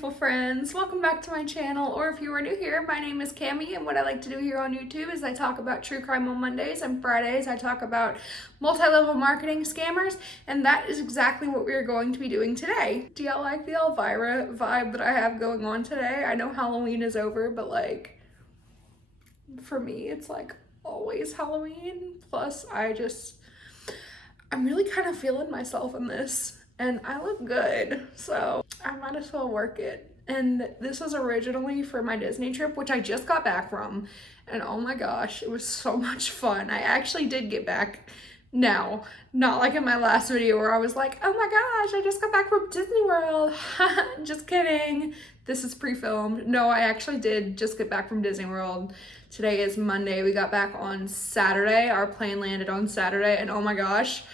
beautiful friends. Welcome back to my channel, or if you are new here, my name is Cami, and what I like to do here on YouTube is I talk about true crime on Mondays, and Fridays I talk about multi-level marketing scammers, and that is exactly what we're going to be doing today. Do y'all like the Elvira vibe that I have going on today? I know Halloween is over, but like, for me, it's like always Halloween. Plus, I'm really kind of feeling myself in this, and I look good, so I might as well work it. And this was originally for my Disney trip, which I just got back from, and oh my gosh, it was so much fun. I actually did get back now, not like in my last video where I was like, oh my gosh, I just got back from Disney World. Just kidding. This is pre-filmed. No, I actually did just get back from Disney World. Today is Monday. We got back on Saturday. Our plane landed on Saturday, and oh my gosh,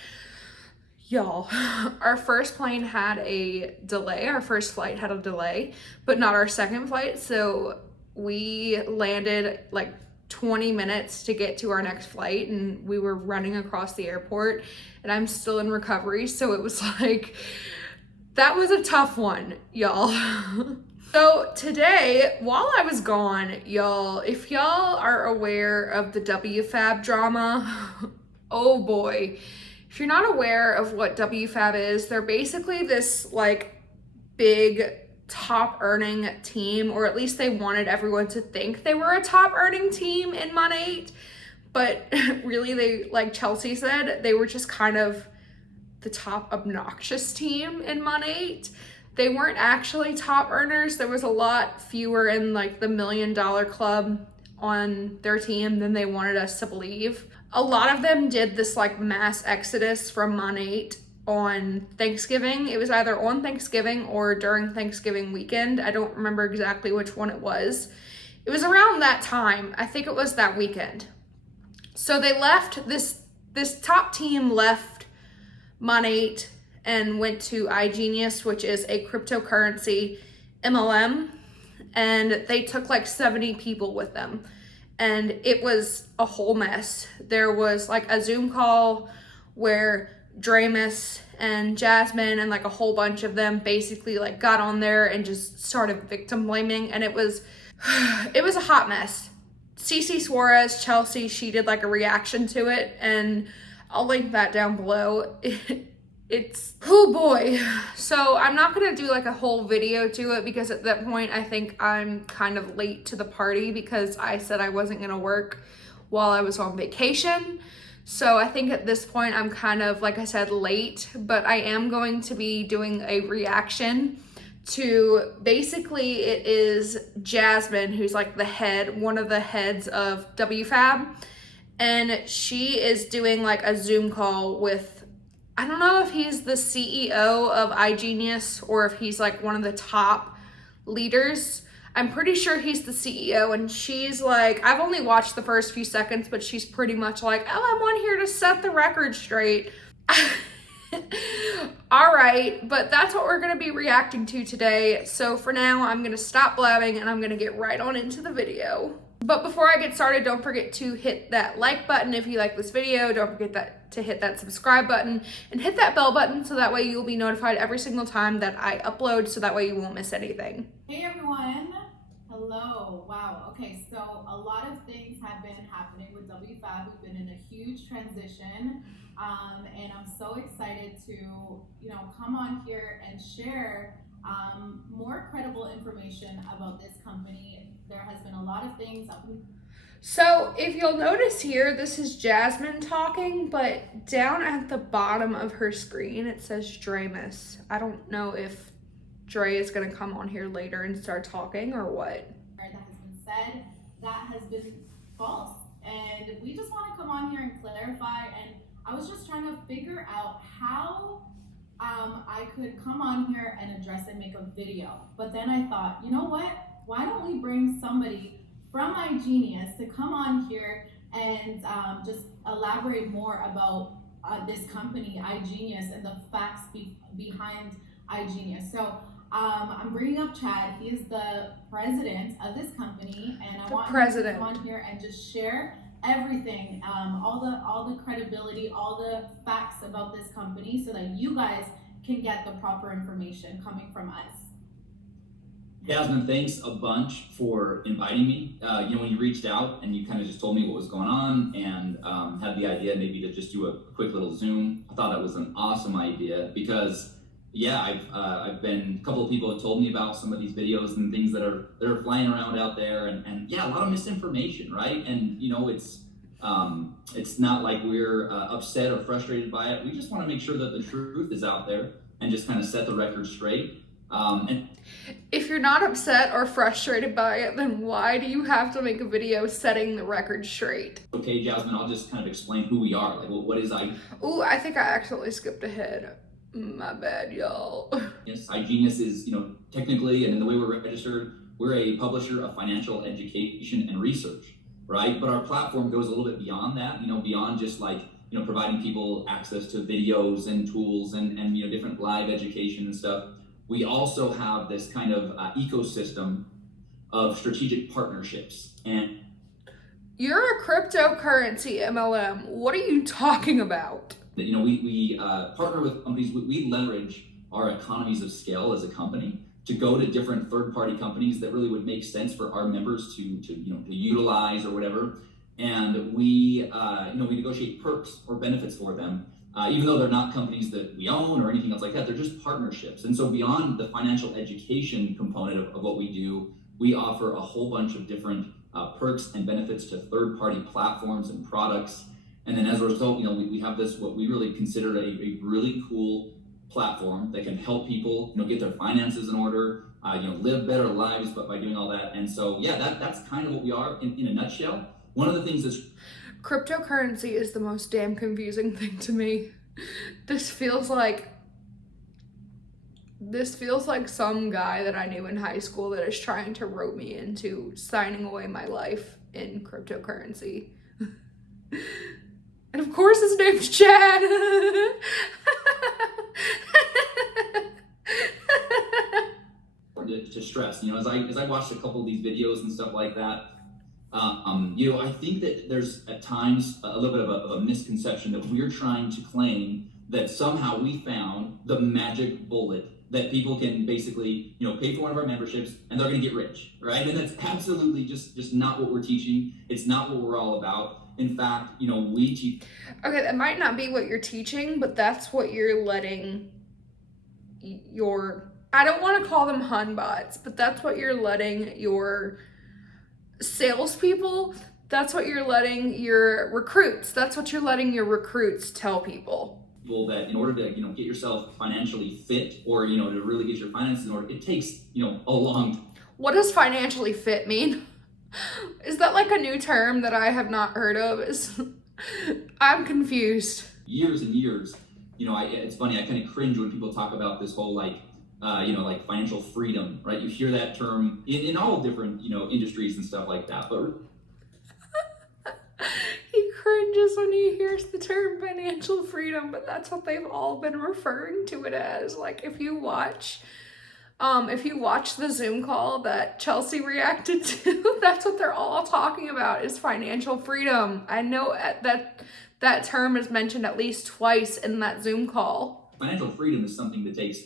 y'all, our first plane had a delay. Our first flight had a delay, but not our second flight. So we landed like 20 minutes to get to our next flight, and we were running across the airport, and I'm still in recovery. So it was like, that was a tough one, y'all. So today, while I was gone, y'all, if y'all are aware of the WFAB drama, oh boy. If you're not aware of what WFAB is, they're basically this like big top earning team, or at least they wanted everyone to think they were a top earning team in Mon 8, but really they, like Chelsea said, they were just kind of the top obnoxious team in Mon 8. They weren't actually top earners. There was a lot fewer in like the $1 million club on their team than they wanted us to believe. A lot of them did this like mass exodus from Mon 8 on Thanksgiving. It was either on Thanksgiving or during Thanksgiving weekend. I don't remember exactly which one it was. It was around that time. I think it was that weekend. So they left, this top team left Mon 8 and went to iGENIUS, which is a cryptocurrency MLM, and they took like 70 people with them. And it was a whole mess. There was like a Zoom call where Dramus and Jasmine and like a whole bunch of them basically like got on there and just started victim blaming, and it was a hot mess. Cece Suarez, Chelsea, she did like a reaction to it, and I'll link that down below. It's, oh boy. So I'm not gonna do like a whole video to it, because at that point I think I'm kind of late to the party, because I said I wasn't gonna work while I was on vacation. So I think at this point I'm kind of, like I said, late, but I am going to be doing a reaction to, basically it is Jasmine, who's like the head, one of the heads of WFAB, and she is doing like a Zoom call with, I don't know if he's the CEO of iGENIUS or if he's like one of the top leaders. I'm pretty sure he's the CEO, and she's like, I've only watched the first few seconds, but she's pretty much like, oh, I'm on here to set the record straight. All right, but that's what we're gonna be reacting to today. So for now, I'm gonna stop blabbing and I'm gonna get right on into the video. But before I get started, don't forget to hit that like button if you like this video. Don't forget to hit that subscribe button and hit that bell button, so that way you'll be notified every single time that I upload, so that way you won't miss anything. Hey everyone, hello. Wow, okay, so a lot of things have been happening with WFAB. We've been in a huge transition, and I'm so excited to, come on here and share more credible information about this company. There has been a lot of things up. So if you'll notice here, this is Jasmine talking, but down at the bottom of her screen, it says Dramus. I don't know if Dre is gonna come on here later and start talking or what. That has been said, that has been false. And we just wanna come on here and clarify, and I was just trying to figure out how I could come on here and address and make a video. But then I thought, you know what? Why don't we bring somebody from iGENIUS to come on here and just elaborate more about this company, iGENIUS, and the facts behind iGENIUS. So I'm bringing up Chad. He is the president of this company, and I want him to come on here and just share everything, all the credibility, all the facts about this company, so that you guys can get the proper information coming from us. Jasmine, thanks a bunch for inviting me. When you reached out and you kind of just told me what was going on and had the idea maybe to just do a quick little Zoom, I thought that was an awesome idea because, yeah, I've been, a couple of people have told me about some of these videos and things that are flying around out there, and yeah, a lot of misinformation, right? And it's not like we're upset or frustrated by it. We just want to make sure that the truth is out there and just kind of set the record straight. And if you're not upset or frustrated by it, then why do you have to make a video setting the record straight? Okay, Jasmine, I'll just kind of explain who we are. Like, what is I? Ooh, I think I accidentally skipped ahead. My bad, y'all. Yes, iGENIUS is, technically, and in the way we're registered, we're a publisher of financial education and research, right? But our platform goes a little bit beyond that, beyond just like, providing people access to videos and tools and different live education and stuff. We also have this kind of ecosystem of strategic partnerships. And you're a cryptocurrency MLM. What are you talking about? We partner with companies. We leverage our economies of scale as a company to go to different third-party companies that really would make sense for our members to utilize or whatever. And we negotiate perks or benefits for them. Even though they're not companies that we own or anything else like that, they're just partnerships. And so beyond the financial education component of what we do, we offer a whole bunch of different perks and benefits to third-party platforms and products. And then as a result, we have this, what we really consider a really cool platform that can help people, get their finances in order, live better lives, but by doing all that. And so, yeah, that's kind of what we are in a nutshell. One of the things that's cryptocurrency is the most damn confusing thing to me. This feels like some guy that I knew in high school that is trying to rope me into signing away my life in cryptocurrency. And of course his name's Chad. to stress, as I watched a couple of these videos and stuff like that, I think that there's at times a little bit of a misconception that we're trying to claim that somehow we found the magic bullet that people can basically, pay for one of our memberships and they're going to get rich, right? And that's absolutely just not what we're teaching. It's not what we're all about. In fact, we teach. Okay, that might not be what you're teaching, but that's what you're letting I don't want to call them Hun bots, but that's what you're letting your salespeople, that's what you're letting your recruits, tell people. That in order to get yourself financially fit or to really get your finances in order, it takes a long time. What does financially fit mean? Is that like a new term that I have not heard of? I'm confused. Years and years. It's funny, I kind of cringe when people talk about this whole like financial freedom, right? You hear that term in all different industries and stuff like that, but he cringes when he hears the term financial freedom, but that's what they've all been referring to it as. Like if you watch the Zoom call that Chelsea reacted to, that's what they're all talking about is financial freedom. I know that term is mentioned at least twice in that Zoom call. Financial freedom is something that takes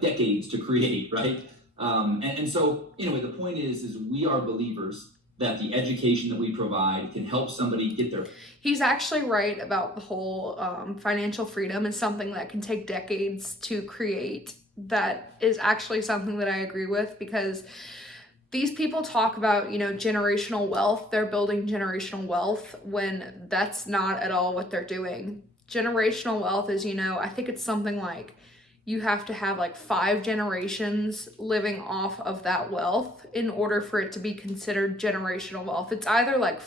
decades to create, right? And so anyway, the point is we are believers that the education that we provide can help somebody get there. He's actually right about the whole financial freedom is something that can take decades to create. That is actually something that I agree with, because these people talk about, generational wealth. They're building generational wealth when that's not at all what they're doing. Generational wealth is, I think it's something like you have to have like 5 generations living off of that wealth in order for it to be considered generational wealth. It's either like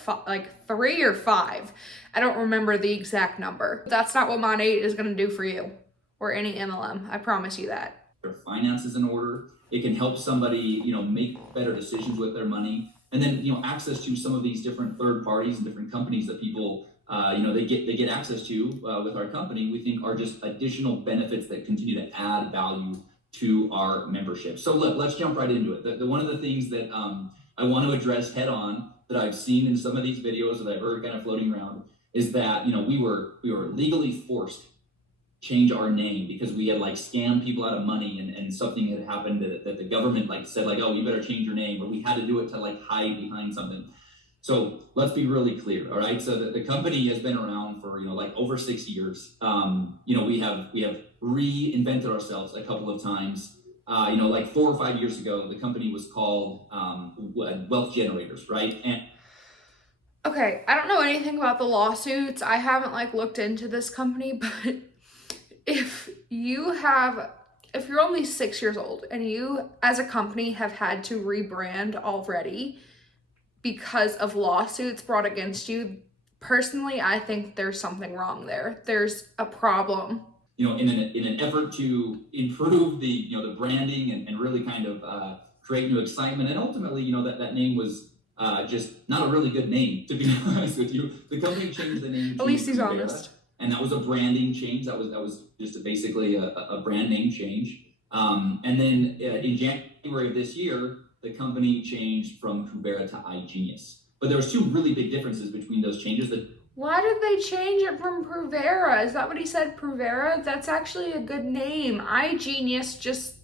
3 or 5. I don't remember the exact number. That's not what Mod 8 is going to do for you or any MLM. I promise you that. Their finances in order. It can help somebody, make better decisions with their money. And then, access to some of these different third parties and different companies that people they get access to with our company, we think are just additional benefits that continue to add value to our membership. So let's jump right into it. One of the things that I want to address head on that I've seen in some of these videos that I've heard kind of floating around is that we were legally forced change our name because we had like scammed people out of money and something had happened that the government like said like, oh, you better change your name, or we had to do it to like hide behind something. So let's be really clear, all right? So the company has been around for, like over 6 years. We have reinvented ourselves a couple of times. Like 4 or 5 years ago, the company was called Wealth Generators, right? And Okay, I don't know anything about the lawsuits. I haven't like looked into this company, but if you're only 6 years old and you as a company have had to rebrand already because of lawsuits brought against you, personally, I think there's something wrong there. There's a problem. In an effort to improve the branding and really kind of create new excitement, and ultimately, that name was just not a really good name, to be honest with you. The company changed the name. At least he's honest. And that was a branding change. That was just basically a brand name change. And then in January of this year, the company changed from Kuvera to iGENIUS. But there was 2 really big differences between those changes. Why did they change it from Provera? Is that what he said, Provera? That's actually a good name. iGENIUS just...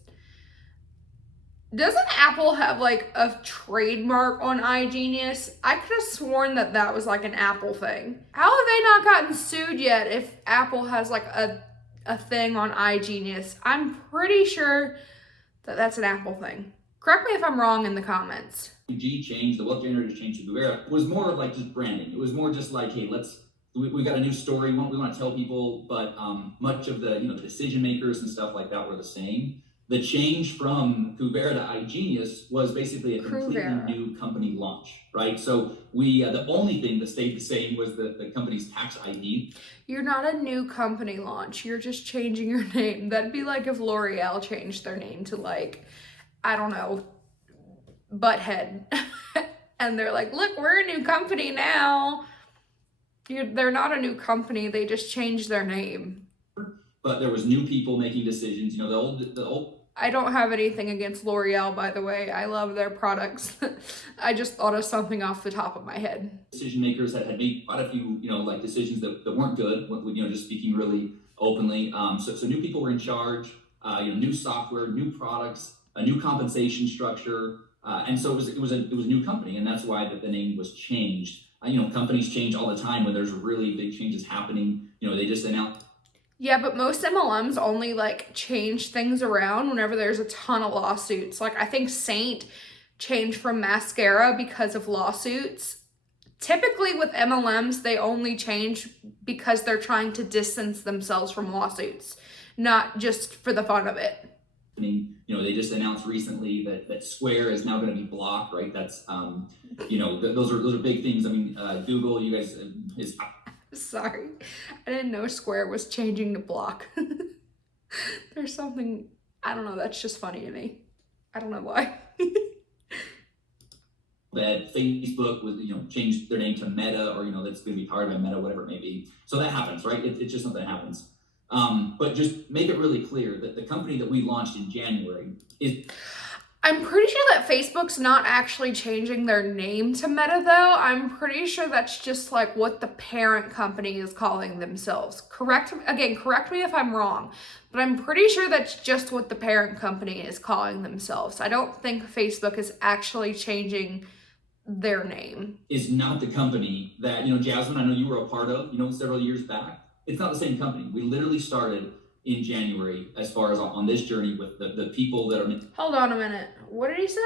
Doesn't Apple have like a trademark on iGENIUS? I could have sworn that was like an Apple thing. How have they not gotten sued yet if Apple has like a thing on iGENIUS? I'm pretty sure that's an Apple thing. Correct me if I'm wrong in the comments. The Wealth Generators changed to Kuvera was more of like just branding. It was more just like, hey, we got a new story we want to tell people, but much of the decision makers and stuff like that were the same. The change from Kuvera to iGENIUS was basically a completely new company launch, right? So the only thing that stayed the same was the company's tax ID. You're not a new company launch. You're just changing your name. That'd be like if L'Oreal changed their name to like, I don't know, Butthead. And they're like, look, we're a new company now. They're not a new company. They just changed their name. But there was new people making decisions. The old. I don't have anything against L'Oreal, by the way. I love their products. I just thought of something off the top of my head. Decision makers had made quite a few, like decisions that weren't good. Just speaking really openly. So new people were in charge. New software, new products, a new compensation structure, and so it was a new company, and that's why the name was changed. Companies change all the time when there's really big changes happening. They just announce. Yeah, but most MLMs only like change things around whenever there's a ton of lawsuits. Like I think Saint changed from mascara because of lawsuits. Typically with MLMs, they only change because they're trying to distance themselves from lawsuits, not just for the fun of it. They just announced recently that Square is now going to be blocked, right? That's those are big things. I mean, Google, you guys is. Sorry, I didn't know Square was changing to block. There's something, I don't know, that's just funny to me. I don't know why. That Facebook was, changed their name to Meta, or, that's going to be powered by Meta, whatever it may be. So that happens, right? It's just something that happens. But just make it really clear that the company that we launched in January is... I'm pretty sure that Facebook's not actually changing their name to Meta, though. I'm pretty sure that's just like what the parent company is calling themselves. Correct me if I'm wrong, but I'm pretty sure that's just what the parent company is calling themselves. I don't think Facebook is actually changing their name. Is not the company that, Jasmine, I know you were a part of, several years back. It's not the same company. We literally started in January as far as on this journey with the people that are... Hold on a minute. What did he say?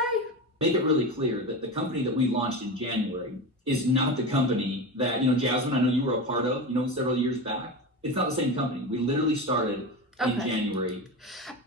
Make it really clear that the company that we launched in January is not the company that, Jasmine, I know you were a part of, several years back. It's not the same company. We literally started in January.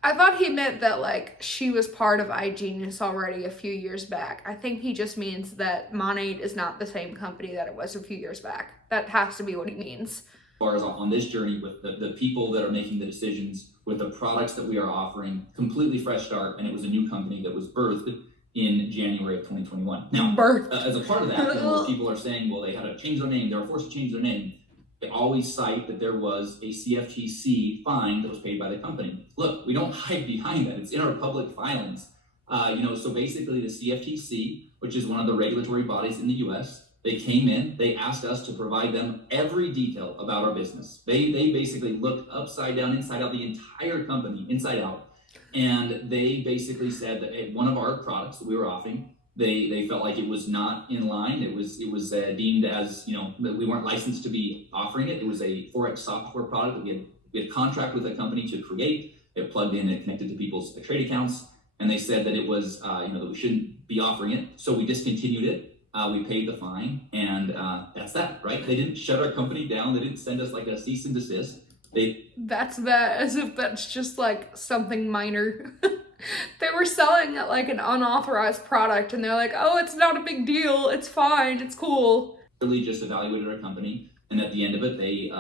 I thought he meant that like she was part of iGENIUS already a few years back. I think he just means that Monade is not the same company that it was a few years back. That has to be what he means. As far as on this journey with the people that are making the decisions, with the products that we are offering, completely fresh start, and it was a new company that was birthed in January of 2021. Now, as a part of that, people are saying, well, they had to change their name, they were forced to change their name. They always cite that there was a CFTC fine that was paid by the company. Look, we don't hide behind that. It's in our public filings. So basically the CFTC, which is one of the regulatory bodies in the US, They came in, they asked us to provide them every detail about our business. They basically looked upside down, inside out, the entire company, inside out. And they basically said that one of our products that we were offering, they felt like it was not in line. It was deemed as, that we weren't licensed to be offering it. It was a Forex software product that we had contract with a company to create. It plugged in and connected to people's trade accounts. And they said that it was, that we shouldn't be offering it. So we discontinued it. We paid the fine, and that's that, right? They didn't shut our company down. They didn't send us like a cease and desist. That's that, as if that's just like something minor. They were selling like an unauthorized product, and they're like, oh, it's not a big deal. It's fine. It's cool. Really just evaluated our company, and at the end of it, they,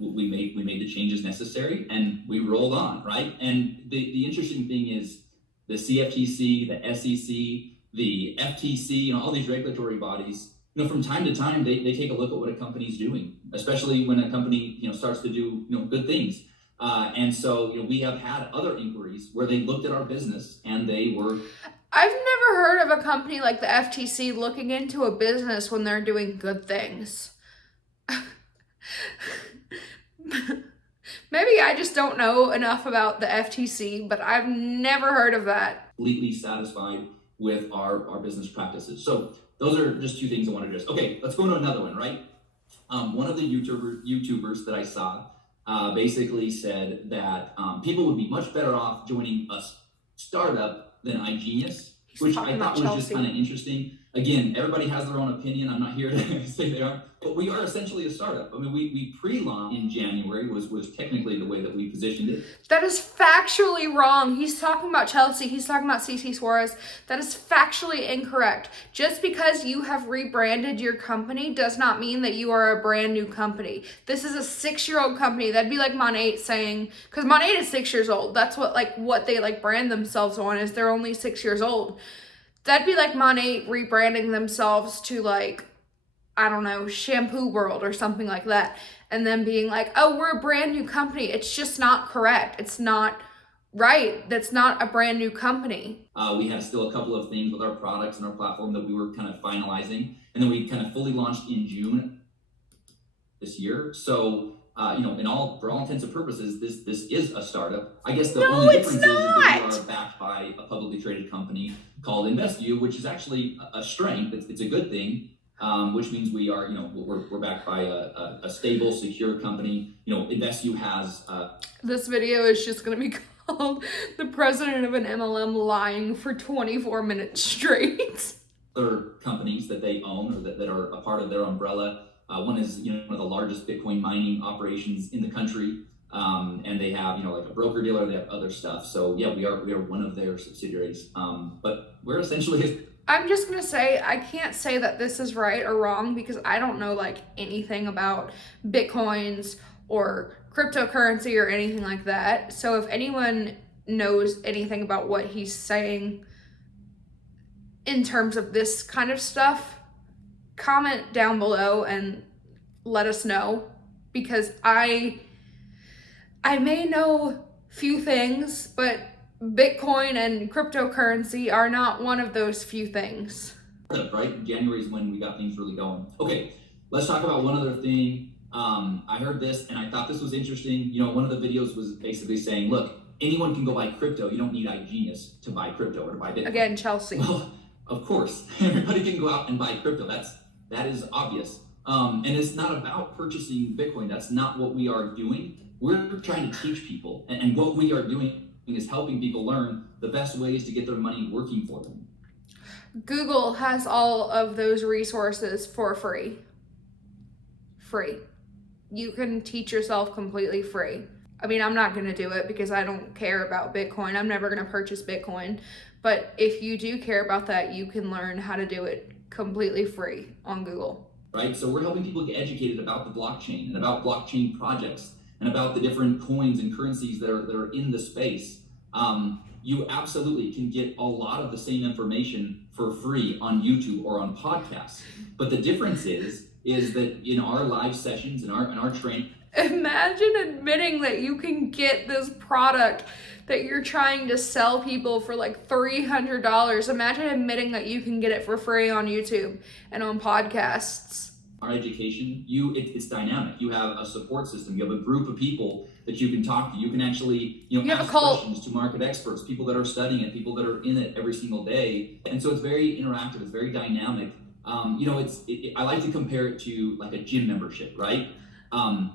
we made the changes necessary, and we rolled on, right? And the interesting thing is the CFTC, the SEC, the FTC, all these regulatory bodies, from time to time, they take a look at what a company's doing, especially when a company, starts to do, good things. And so, we have had other inquiries where they looked at our business and they were... I've never heard of a company like the FTC looking into a business when they're doing good things. Maybe I just don't know enough about the FTC, but I've never heard of that. Completely satisfied with our business practices. So those are just two things I want to address. Okay, let's go to another one, right? One of the YouTubers that I saw basically said that people would be much better off joining a startup than iGENIUS, which I thought was just kind of interesting. Again, everybody has their own opinion. I'm not here to say they are, but we are essentially a startup. I mean, we pre-launched in January was technically the way that we positioned it. That is factually wrong. He's talking about Chelsea. He's talking about CC Suarez. That is factually incorrect. Just because you have rebranded your company does not mean that you are a brand new company. This is a 6-year-old company. That'd be like Mon8 saying, because Mon8 is 6 years old. That's what they brand themselves on, is they're only 6 years old. That'd be like Mon8 rebranding themselves to I don't know, Shampoo World or something like that. And then being like, oh, we're a brand new company. It's just not correct. It's not right. That's not a brand new company. We had still a couple of things with our products and our platform that we were kind of finalizing. And then we kind of fully launched in June this year. So, for all intents and purposes, this is a startup. I guess the only difference is that we are backed by a publicly traded company called InvestView, which is actually a strength. It's a good thing, which means we are, we're backed by a stable, secure company. InvestView has... This video is just going to be called the president of an MLM lying for 24 minutes straight. Other companies that they own or that are a part of their umbrella. One is, one of the largest Bitcoin mining operations in the country. And they have, like a broker dealer, they have other stuff. So yeah, we are one of their subsidiaries. But we're essentially... I'm just going to say, I can't say that this is right or wrong because I don't know anything about Bitcoins or cryptocurrency or anything like that. So if anyone knows anything about what he's saying in terms of this kind of stuff, comment down below and let us know, because I may know few things, but Bitcoin and cryptocurrency are not one of those few things. Right? January is when we got things really going. Okay, let's talk about one other thing. I heard this and I thought this was interesting. One of the videos was basically saying, look, anyone can go buy crypto. You don't need iGENIUS to buy crypto or to buy Bitcoin. Again, Chelsea. Well, of course, everybody can go out and buy crypto. That is obvious. And it's not about purchasing Bitcoin. That's not what we are doing. We're trying to teach people. And what we are doing is helping people learn the best ways to get their money working for them. Google has all of those resources for free. Free. You can teach yourself completely free. I mean, I'm not going to do it because I don't care about Bitcoin. I'm never going to purchase Bitcoin. But if you do care about that, you can learn how to do it completely free on Google. Right? So we're helping people get educated about the blockchain and about blockchain projects and about the different coins and currencies that are in the space. You absolutely can get a lot of the same information for free on YouTube or on podcasts. But the difference is that in our live sessions and our training, Imagine admitting that you can get this product that you're trying to sell people for like $300. Imagine admitting that you can get it for free on YouTube and on podcasts. Our education, it's dynamic. You have a support system. You have a group of people that you can talk to. You can actually, You have ask a cult. questions to market experts, people that are studying it, people that are in it every single day. And so it's very interactive. It's very dynamic. I like to compare it to like a gym membership, right?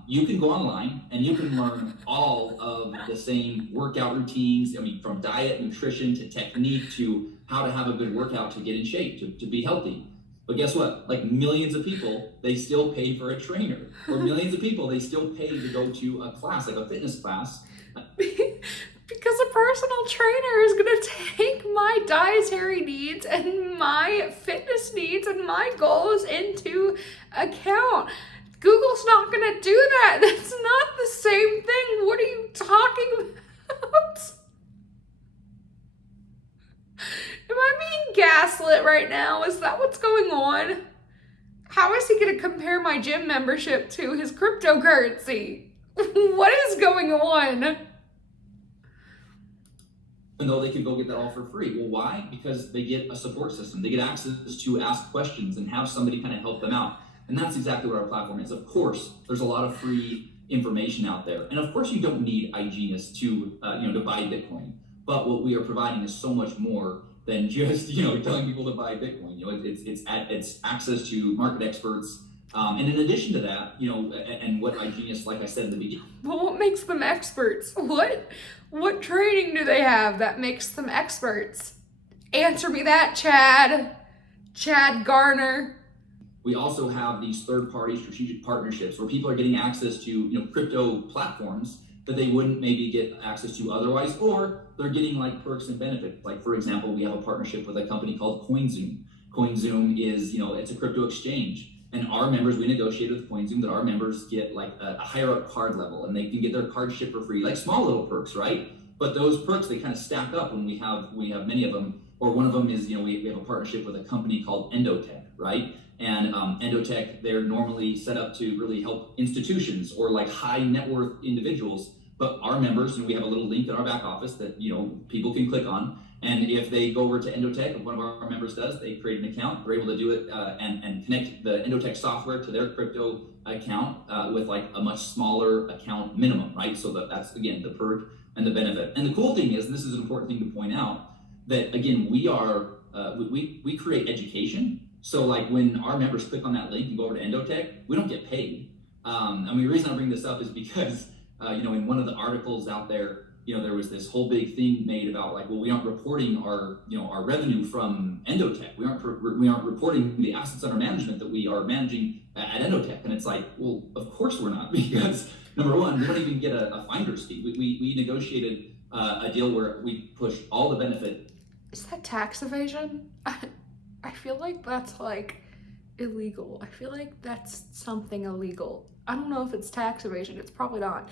You can go online and you can learn all of the same workout routines. I mean, from diet, nutrition to technique to how to have a good workout to get in shape, to be healthy. But guess what? Like millions of people, they still pay for a trainer. Or millions of people, they still pay to go to a class, like a fitness class. Because a personal trainer is going to take my dietary needs and my fitness needs and my goals into account. Google's not going to do that. That's not the same thing. What are you talking about? Am I being gaslit right now? Is that what's going on? How is he going to compare my gym membership to his cryptocurrency? What is going on? Even though they could go get that all for free. Well, why? Because they get a support system. They get access to ask questions and have somebody kind of help them out. And that's exactly what our platform is. Of course, there's a lot of free information out there. And of course, you don't need iGENIUS to buy Bitcoin. But what we are providing is so much more than just, telling people to buy Bitcoin. It's access to market experts. And in addition to that, and what iGENIUS, like I said in the beginning. Well, what makes them experts? What training do they have that makes them experts? Answer me that, Chad Garner. We also have these third-party strategic partnerships where people are getting access to, crypto platforms that they wouldn't maybe get access to otherwise, or they're getting like perks and benefits. Like, for example, we have a partnership with a company called CoinZoom. CoinZoom is, it's a crypto exchange. And our members, we negotiated with CoinZoom that our members get like a higher up card level and they can get their card shipped for free, like small little perks, right? But those perks, they kind of stack up when we have many of them. Or one of them is, we have a partnership with a company called Endotech, right? And Endotech, they're normally set up to really help institutions or like high net worth individuals. But our members, and we have a little link in our back office that people can click on. And if they go over to Endotech, if one of our members does, they create an account. They're able to do it and connect the Endotech software to their crypto account with like a much smaller account minimum, right? So that's again the perk and the benefit. And the cool thing is, this is an important thing to point out, that again we create education. So like when our members click on that link and go over to Endotech, we don't get paid. The reason I bring this up is because in one of the articles out there, there was this whole big thing made about like, well, we aren't reporting our revenue from Endotech. We aren't reporting the assets under management that we are managing at Endotech. And it's like, well, of course we're not, because number one, we don't even get a finder's fee. We negotiated a deal where we push all the benefit. Is that tax evasion? I feel like that's like illegal. I feel like that's something illegal. I don't know if it's tax evasion. It's probably not.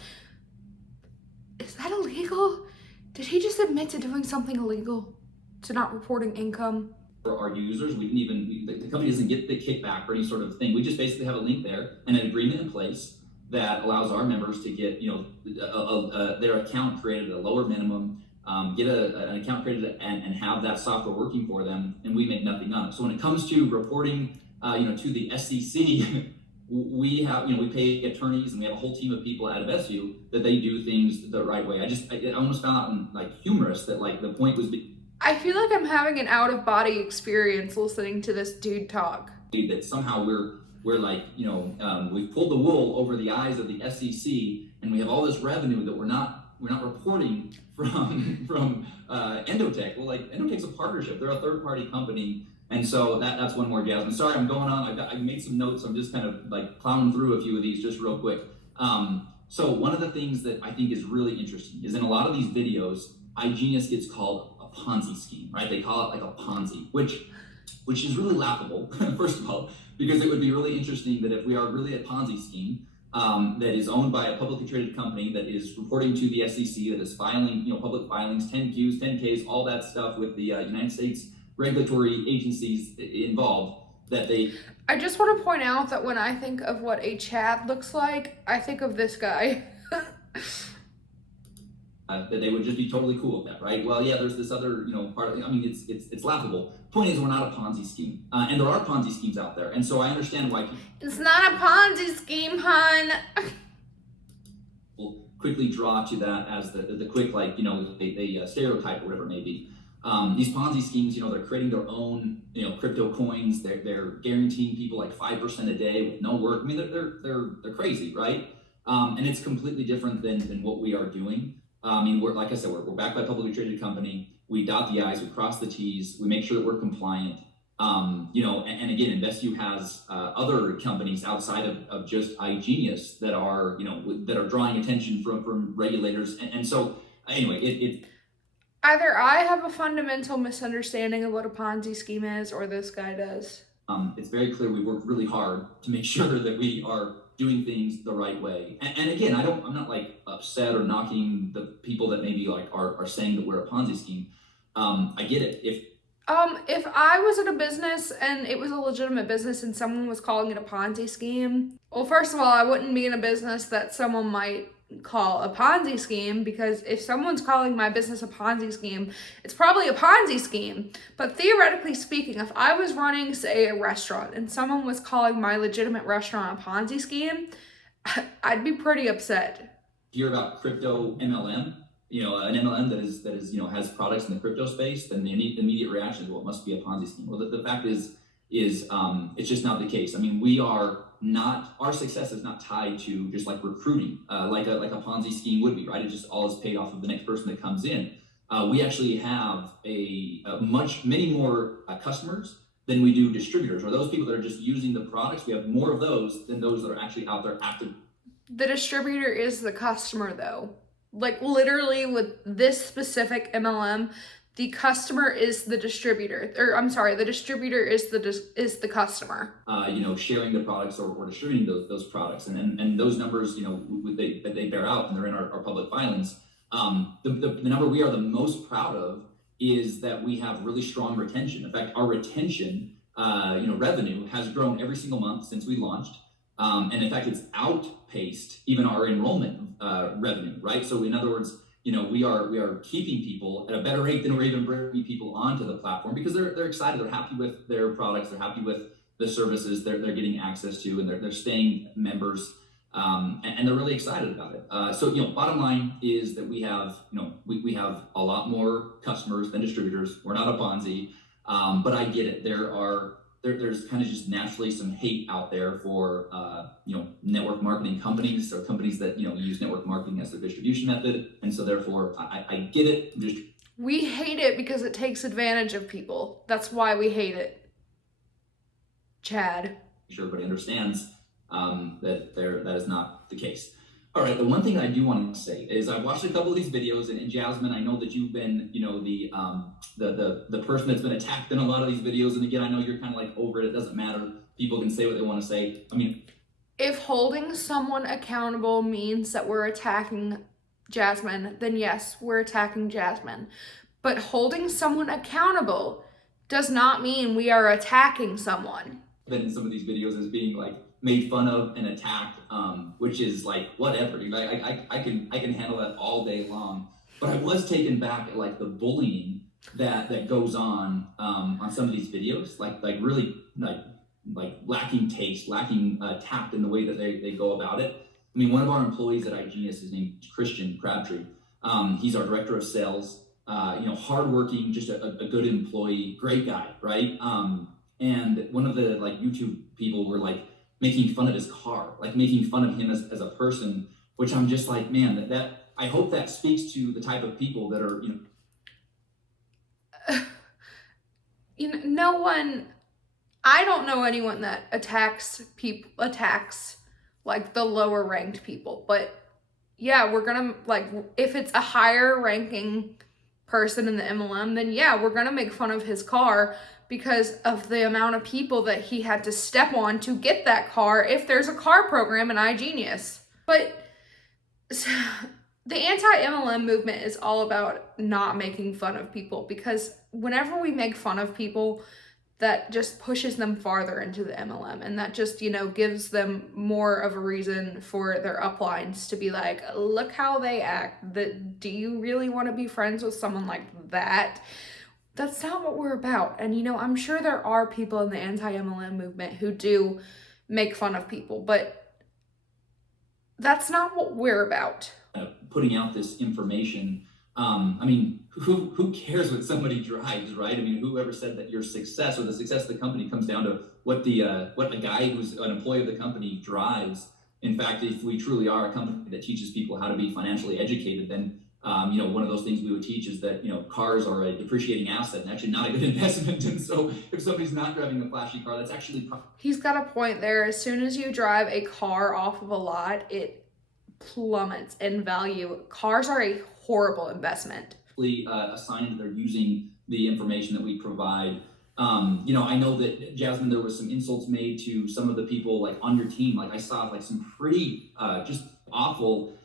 Is that illegal? Did he just admit to doing something illegal? To not reporting income? For our users, the company doesn't get the kickback or any sort of thing. We just basically have a link there and an agreement in place that allows our members to get their account created at a lower minimum, get an account created and have that software working for them, and we make nothing on it. So when it comes to reporting to the SEC, we pay attorneys and we have a whole team of people out of SU that they do things the right way. I almost found out like humorous that like the point was I feel like I'm having an out of body experience listening to this dude talk. That somehow we're like, we've pulled the wool over the eyes of the SEC and we have all this revenue that we're not reporting from Endotech. Well, like Endotech's a partnership. They're a third party company. And so that's one more, Jasmine. Sorry, I'm going on. I made some notes. I'm just kind of like plowing through a few of these just real quick. So one of the things that I think is really interesting is in a lot of these videos, iGENIUS gets called a Ponzi scheme, right? They call it like a Ponzi, which is really laughable, first of all, because it would be really interesting that if we are really a Ponzi scheme that is owned by a publicly traded company that is reporting to the SEC, that is filing, public filings, 10Qs, 10Ks, all that stuff with the United States regulatory agencies involved, that they... I just want to point out that when I think of what a Chad looks like, I think of this guy. That they would just be totally cool with that, right? Well, yeah, there's this other, part of, I mean, it's laughable. Point is, we're not a Ponzi scheme, and there are Ponzi schemes out there, and so I understand why It's not a Ponzi scheme, hun. people quickly draw to that as the quick, like, they stereotype or whatever it may be. These Ponzi schemes, they're creating their own, crypto coins. They're guaranteeing people like 5% a day with no work. I mean, they're crazy, right? And it's completely different than what we are doing. I mean, like I said, we're backed by a publicly traded company. We dot the I's, we cross the T's, we make sure that we're compliant. And again, InvestU has other companies outside of just iGENIUS that are, that are drawing attention from regulators. And so, anyway, Either I have a fundamental misunderstanding of what a Ponzi scheme is, or this guy does. It's very clear we work really hard to make sure that we are doing things the right way. And again, I'm not like upset or knocking the people that maybe like are saying that we're a Ponzi scheme. I get it. If I was in a business and it was a legitimate business and someone was calling it a Ponzi scheme, well, first of all, I wouldn't be in a business that someone might call a Ponzi scheme, because if someone's calling my business a Ponzi scheme, it's probably a Ponzi scheme. But theoretically speaking, if I was running, say, a restaurant and someone was calling my legitimate restaurant a Ponzi scheme, I'd be pretty upset. hear about crypto MLM, an MLM that is has products in the crypto space, then the immediate reaction is, well, it must be a Ponzi scheme. Well, the fact is it's just not the case. I mean, our success is not tied to just like recruiting, like a Ponzi scheme would be, right? It just all is paid off of the next person that comes in. We actually have many more customers than we do distributors, or those people that are just using the products. We have more of those than those that are actually out there active. The distributor is the customer, though. Like, literally, with this specific MLM, the customer is the distributor. Or, I'm sorry, the distributor is the customer. Sharing the products or distributing those products. And those numbers, they bear out, and they're in our public filings. The number we are the most proud of is that we have really strong retention. In fact, our retention, revenue has grown every single month since we launched. And in fact, it's outpaced even our enrollment revenue, right? So in other words, we are keeping people at a better rate than we're even bringing people onto the platform, because they're excited, they're happy with their products, they're happy with the services they're getting access to, and they're staying members, and they're really excited about it. So bottom line is that we have we have a lot more customers than distributors. We're not a Ponzi, but I get it. There's kind of just naturally some hate out there for network marketing companies, or companies that use network marketing as their distribution method, and so therefore I get it. We hate it because it takes advantage of people. That's why we hate it. Chad. Sure, everybody understands that is not the case. All right, the one thing I do want to say is I've watched a couple of these videos, and Jasmine, I know that you've been, the person that's been attacked in a lot of these videos. And again, I know you're kind of like over it. It doesn't matter. People can say what they want to say. I mean, if holding someone accountable means that we're attacking Jasmine, then yes, we're attacking Jasmine. But holding someone accountable does not mean we are attacking someone. Been in some of these videos as being like made fun of and attacked, which is like whatever. I can handle that all day long. But I was taken back at like the bullying that goes on some of these videos, like really like lacking taste, lacking tact in the way that they go about it. I mean, one of our employees at iGENIUS, his name is Christian Crabtree. He's our director of sales. Hardworking, just a good employee, great guy, right? And one of the like YouTube people were like making fun of his car, like making fun of him as a person, which I'm just like, man, that I hope that speaks to the type of people that are, no one, I don't know anyone that attacks like the lower ranked people, but yeah, we're gonna, like, if it's a higher ranking person in the MLM, then yeah, we're gonna make fun of his car because of the amount of people that he had to step on to get that car, if there's a car program in iGENIUS. But the anti-MLM movement is all about not making fun of people, because whenever we make fun of people, that just pushes them farther into the MLM, and that just, you know, gives them more of a reason for their uplines to be like, look how they act. Do you really want to be friends with someone like that? That's not what we're about. And, you know, I'm sure there are people in the anti-MLM movement who do make fun of people, but that's not what we're about. Putting out this information. I mean, who cares what somebody drives, right? I mean, whoever said that your success or the success of the company comes down to what a guy who's an employee of the company drives. In fact, if we truly are a company that teaches people how to be financially educated, then you know, one of those things we would teach is that, you know, cars are a depreciating asset and actually not a good investment. And so if somebody's not driving a flashy car, that's actually... He's got a point there. As soon as you drive a car off of a lot, it plummets in value. Cars are a horrible investment. A sign that they're using the information that we provide. You know, I know that, Jasmine, there was some insults made to some of the people like on your team. Like I saw like some pretty just awful,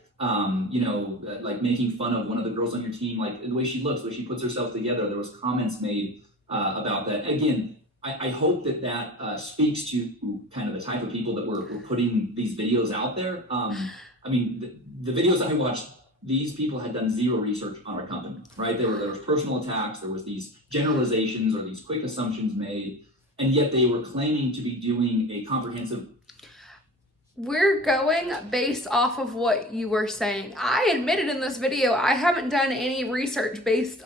you know, like making fun of one of the girls on your team, like the way she looks, the way she puts herself together. There was comments made about that. Again, I hope that speaks to kind of the type of people that we're putting these videos out there. I mean, the videos I watched, these people had done zero research on our company, right? There was personal attacks, there was these generalizations or these quick assumptions made, and yet they were claiming to be doing a comprehensive... We're going based off of what you were saying. I admitted in this video, I haven't done any research based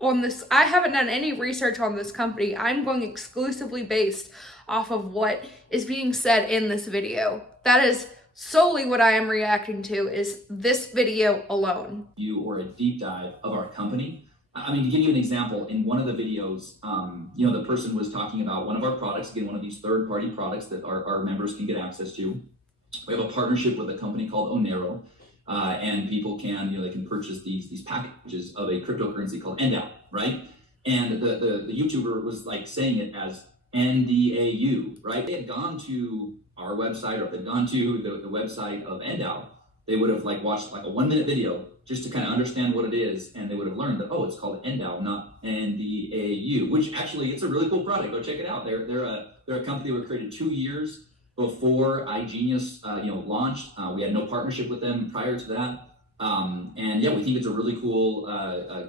on this. I haven't done any research on this company. I'm going exclusively based off of what is being said in this video. That is solely what I am reacting to, is this video alone. Or a deep dive of our company. I mean, to give you an example, in one of the videos, you know, the person was talking about one of our products, again, one of these third-party products that our members can get access to. We have a partnership with a company called Onero, and people can, you know, they can purchase these packages of a cryptocurrency called Endow, right? And the YouTuber was like saying it as NDAU, right? They had gone to our website, or if they'd gone to the website of Endow, they would have like watched like a 1-minute video just to kind of understand what it is, and they would have learned that, oh, it's called Endow, not NDAU, which actually, it's a really cool product. Go check it out. They're a company that was created 2 years before iGENIUS you know, launched. We had no partnership with them prior to that. And yeah, we think it's a really cool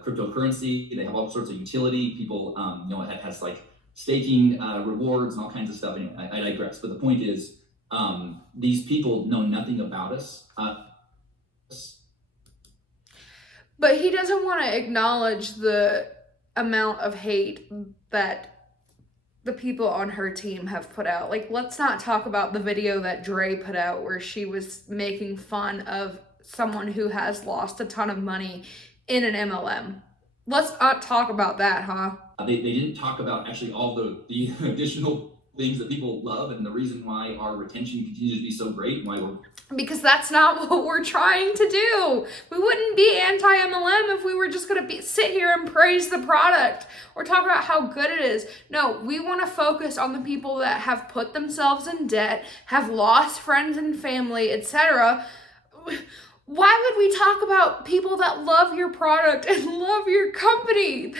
cryptocurrency. They have all sorts of utility. People, you know, it has like staking rewards and all kinds of stuff. Anyway, I digress. But the point is, these people know nothing about us. But he doesn't want to acknowledge the amount of hate that the people on her team have put out. Like, let's not talk about the video that Dre put out where she was making fun of someone who has lost a ton of money in an MLM. Let's not talk about that, huh? They didn't talk about actually all the additional things that people love and the reason why our retention continues to be so great and why we're... Because that's not what we're trying to do. We wouldn't be anti-MLM if we were just going to sit here and praise the product or talk about how good it is. No, we want to focus on the people that have put themselves in debt, have lost friends and family, etc. Why would we talk about people that love your product and love your company?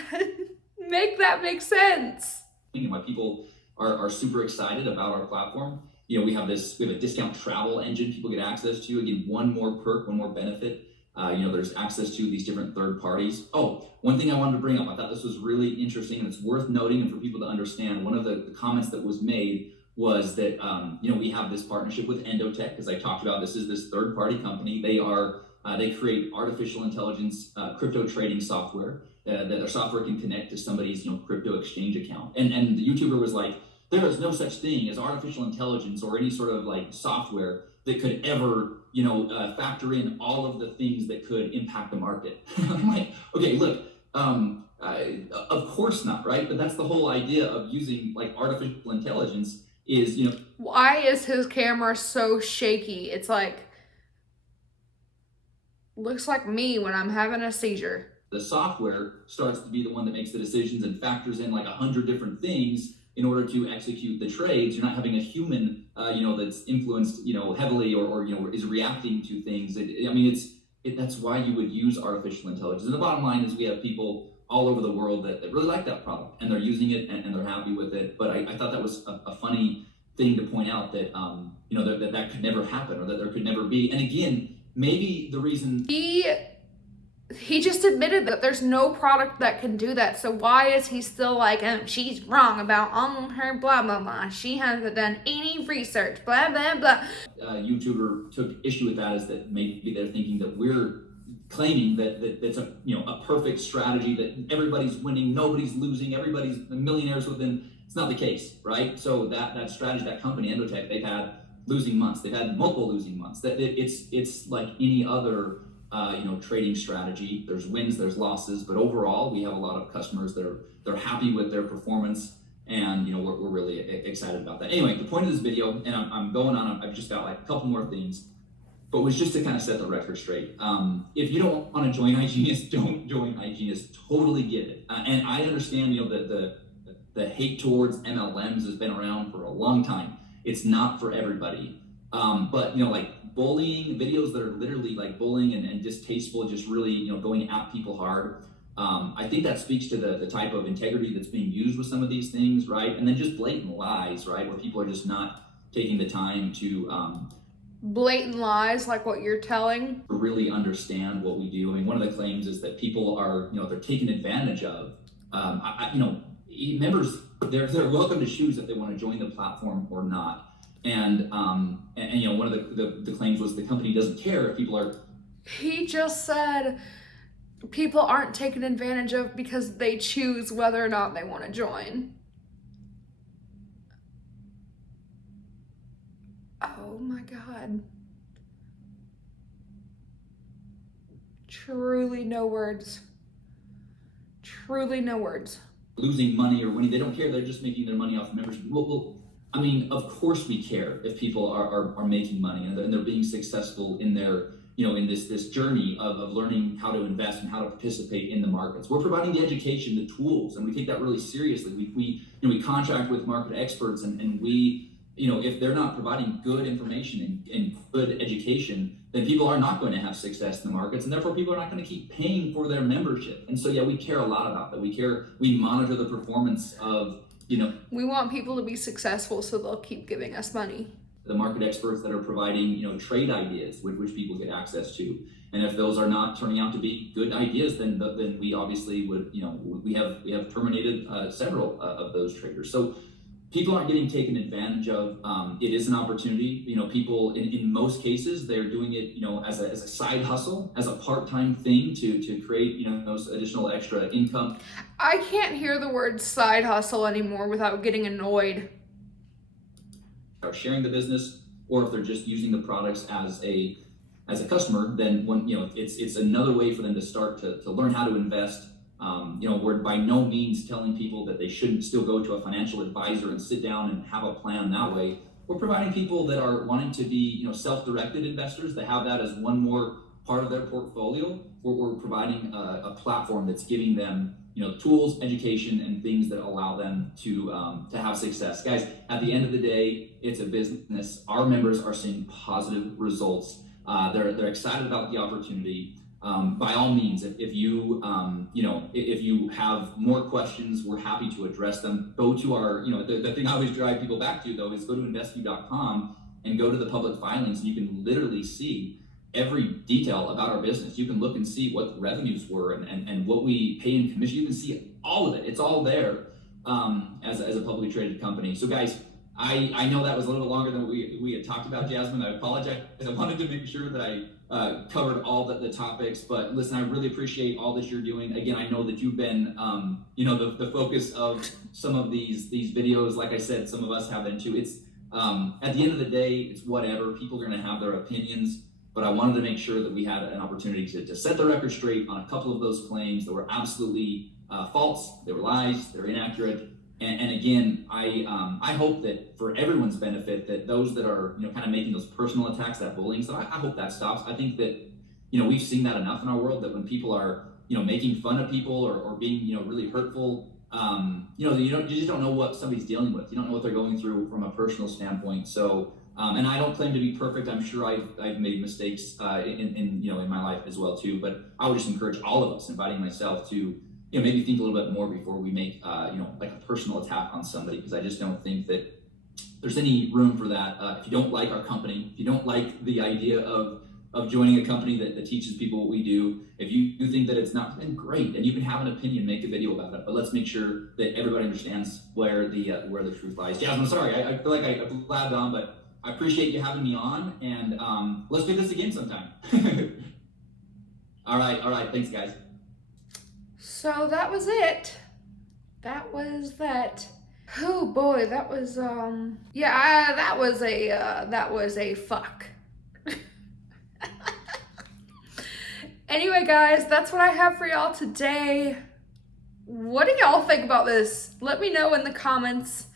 Make that make sense. Why people are super excited about our platform. You know, we have a discount travel engine people get access to. Again, one more perk, one more benefit. You know, there's access to these different third parties. Oh, one thing I wanted to bring up, I thought this was really interesting and it's worth noting and for people to understand. One of the comments that was made was that, you know, we have this partnership with Endotech, as I talked about. This is this third party company. They create artificial intelligence crypto trading software that their software can connect to somebody's, you know, crypto exchange account. And the YouTuber was like, there is no such thing as artificial intelligence or any sort of like software that could ever, you know, factor in all of the things that could impact the market. I'm like, okay, look, of course not, right? But that's the whole idea of using like artificial intelligence is, you know. Why is his camera so shaky? It's like, looks like me when I'm having a seizure. The software starts to be the one that makes the decisions and factors in like 100 different things in order to execute the trades. You're not having a human, you know, that's influenced, you know, heavily or you know, is reacting to things. I mean, that's why you would use artificial intelligence. And the bottom line is we have people all over the world that really like that product and they're using it and they're happy with it. But I thought that was a funny thing to point out, that you know, that could never happen, or that there could never be. And again, maybe the reason he just admitted that there's no product that can do that. So why is he still like, oh, she's wrong about all her blah blah blah, she hasn't done any research, blah blah blah. YouTuber took issue with that, is that maybe they're thinking that we're claiming that that's a, you know, a perfect strategy, that everybody's winning, nobody's losing, everybody's millionaires within. It's not the case, right? So that strategy, that company Endotech, they've had losing months, they've had multiple losing months. That it's like any other you know, trading strategy. There's wins, there's losses, but overall we have a lot of customers that they're happy with their performance, and you know, we're really excited about that. Anyway, the point of this video, and I'm going on, I've just got like a couple more things, but was just to kind of set the record straight. If you don't want to join iGENIUS, don't join iGENIUS. Totally get it, and I understand, you know, the hate towards MLMs has been around for a long time. It's not for everybody, but you know, like bullying videos that are literally like bullying and distasteful, just really, you know, going at people hard. I think that speaks to the type of integrity that's being used with some of these things, right? And then just blatant lies, right? Where people are just not taking the time to Blatant lies like what you're telling. really understand what we do. I mean, one of the claims is that people are, you know, they're taken advantage of. You know, members, they're welcome to choose if they want to join the platform or not. And you know, one of the claims was the company doesn't care if people are. He just said people aren't taken advantage of because they choose whether or not they want to join. Oh my God. Truly no words. Truly no words. Losing money or winning, they don't care. They're just making their money off membership. Well, I mean, of course we care if people are making money and they're being successful in their, you know, in this journey of learning how to invest and how to participate in the markets. We're providing the education, the tools, and we take that really seriously. We you know, we contract with market experts, and we, you know, if they're not providing good information and good education, then people are not going to have success in the markets, and therefore people are not going to keep paying for their membership. And so yeah, we care a lot about that. We monitor the performance of, you know, we want people to be successful, so they'll keep giving us money. The market experts that are providing, you know, trade ideas which people get access to. And if those are not turning out to be good ideas, then we obviously would, you know, we have terminated several of those traders. So people aren't getting taken advantage of. It is an opportunity. You know, people in most cases, they're doing it, you know, as a side hustle, as a part-time thing to create, you know, those additional extra income. I can't hear the word side hustle anymore without getting annoyed. Are sharing the business, or if they're just using the products as a customer, then when, you know, it's another way for them to start to learn how to invest. You know, we're by no means telling people that they shouldn't still go to a financial advisor and sit down and have a plan that way. We're providing people that are wanting to be, you know, self-directed investors, that have that as one more part of their portfolio. We're providing a platform that's giving them, you know, tools, education, and things that allow them to have success. Guys, at the end of the day, it's a business. Our members are seeing positive results. They're excited about the opportunity. By all means, if you you know, if you have more questions, we're happy to address them. Go to our, you know, the thing I always drive people back to, though, is go to investview.com and go to the public filings, and you can literally see every detail about our business. You can look and see what the revenues were and what we pay in commission. You can see all of it. It's all there as a publicly traded company. So guys, I know that was a little longer than we had talked about, Jasmine. I apologize. I wanted to make sure that I covered all the topics, but listen, I really appreciate all that you're doing. Again, I know that you've been, you know, the focus of some of these videos. Like I said, some of us have been too. It's at the end of the day, it's whatever. People are going to have their opinions, but I wanted to make sure that we had an opportunity to set the record straight on a couple of those claims that were absolutely false. They were lies. They're inaccurate. And again, I hope that for everyone's benefit, that those that are, you know, kind of making those personal attacks, that bullying stuff, I hope that stops. I think that, you know, we've seen that enough in our world, that when people are, you know, making fun of people or being, you know, really hurtful, you know, you just don't know what somebody's dealing with. You don't know what they're going through from a personal standpoint. So, and I don't claim to be perfect. I'm sure I've made mistakes in you know, in my life as well too. But I would just encourage all of us, inviting myself to maybe think a little bit more before we make, like a personal attack on somebody, because I just don't think that there's any room for that. If you don't like our company, if you don't like the idea of joining a company that teaches people what we do, if you think that it's not, then great, and you can have an opinion, make a video about it, but let's make sure that everybody understands where the truth lies. Jasmine, sorry, I feel like I blabbed on, but I appreciate you having me on, and let's do this again sometime. All right, thanks guys. So that was it. That was that. Oh boy, that was that was a fuck. Anyway, guys, that's what I have for y'all today. What do y'all think about this? Let me know in the comments,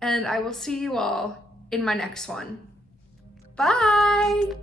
and I will see you all in my next one. Bye!